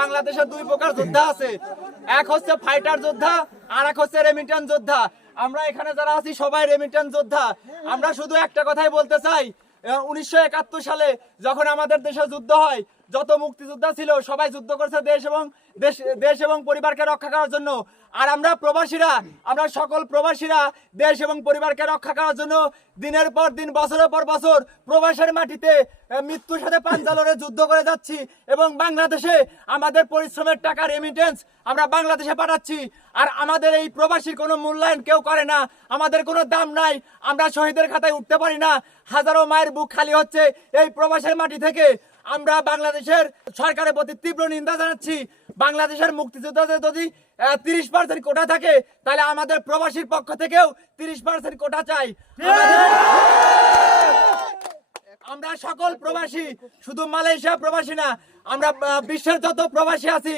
বাংলাদেশে দুই প্রকার যোদ্ধা আছে। এক হচ্ছে ফাইটার যোদ্ধা, আর এক হচ্ছে রেমিটেন্স যোদ্ধা। আমরা এখানে যারা আছি, সবাই রেমিটেন্স যোদ্ধা। আমরা শুধু একটা কথাই বলতে চাই উনিশশো একাত্তর সালে যখন আমাদের দেশে যুদ্ধ হয় যত মুক্তিযোদ্ধা ছিল, সবাই যুদ্ধ করছে দেশ এবং দেশ দেশ এবং পরিবারকে রক্ষা করার জন্য। আর আমরা প্রবাসীরা, আমরা সকল প্রবাসীরা দেশ এবং পরিবারকে রক্ষা করার জন্য দিনের পর দিন, বছরের পর বছর প্রবাসের মাটিতে মৃত্যুর সাথে পাঞ্জালরে যুদ্ধ করে যাচ্ছি এবং বাংলাদেশে আমাদের পরিশ্রমের টাকা রেমিটেন্স আমরা বাংলাদেশে পাঠাচ্ছি। আর আমাদের এই প্রবাসীর কোনো মূল্যায়ন কেউ করে না, আমাদের কোনো দাম নাই, আমরা শহীদের খাতায় উঠতে পারি না। হাজারো মায়ের বুক খালি হচ্ছে এই প্রবাসের মাটি থেকে। আমরা বাংলাদেশের সরকারের প্রতি তীব্র নিন্দা জানাচ্ছি। বাংলাদেশের মুক্তিযোদ্ধাদের যদি তিরিশ পার্সেন্ট কোটা থাকে তাহলে আমাদের প্রবাসীর পক্ষ থেকেও তিরিশ পার্সেন্ট কোটা চাই। আমরা সকল প্রবাসী শুধু মালয়েশিয়া প্রবাসী না আমরা বিশ্বের যত প্রবাসী আছি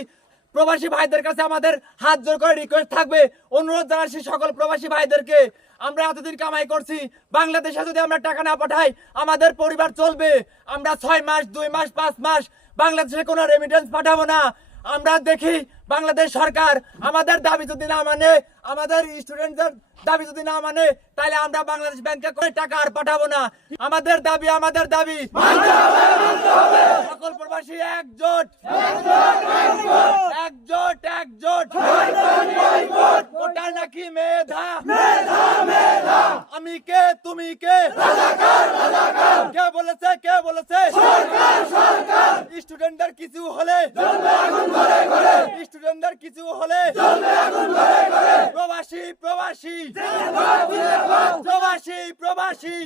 প্রবাসী ভাইদের কাছে আমাদের হাত জোর করে রিকোয়েস্ট থাকবে। অনুরোধ জানাচ্ছি সকল প্রবাসী ভাইদেরকে। আমরা এতদিন কামাই করছি বাংলাদেশে যদি আমরা টাকা না পাঠাই আমাদের পরিবার চলবে। আমরা ছয় মাস দুই মাস পাঁচ মাস বাংলাদেশে কোনো রেমিটেন্স পাঠাবো না। আমরা দেখি বাংলাদেশ সরকার আমাদের দাবি যদি না মানে আমাদের স্টুডেন্টদের দাবি যদি না মানে তাহলে আমরা বাংলাদেশ ব্যাংকে করে টাকা আর পাঠাবো না। আমাদের দাবি আমাদের দাবি। সকল প্রবাসী একজোট। একজোট একজোট। ওটা নাকি মেধা। আমি কে তুমি কে? কে বলেছে কে বলেছে? স্টুডেন্টদের কিছু হলে? স্টুডেন্টদের কিছু হলে? প্রবাসী প্রবাসী। প্রবাসী প্রবাসী।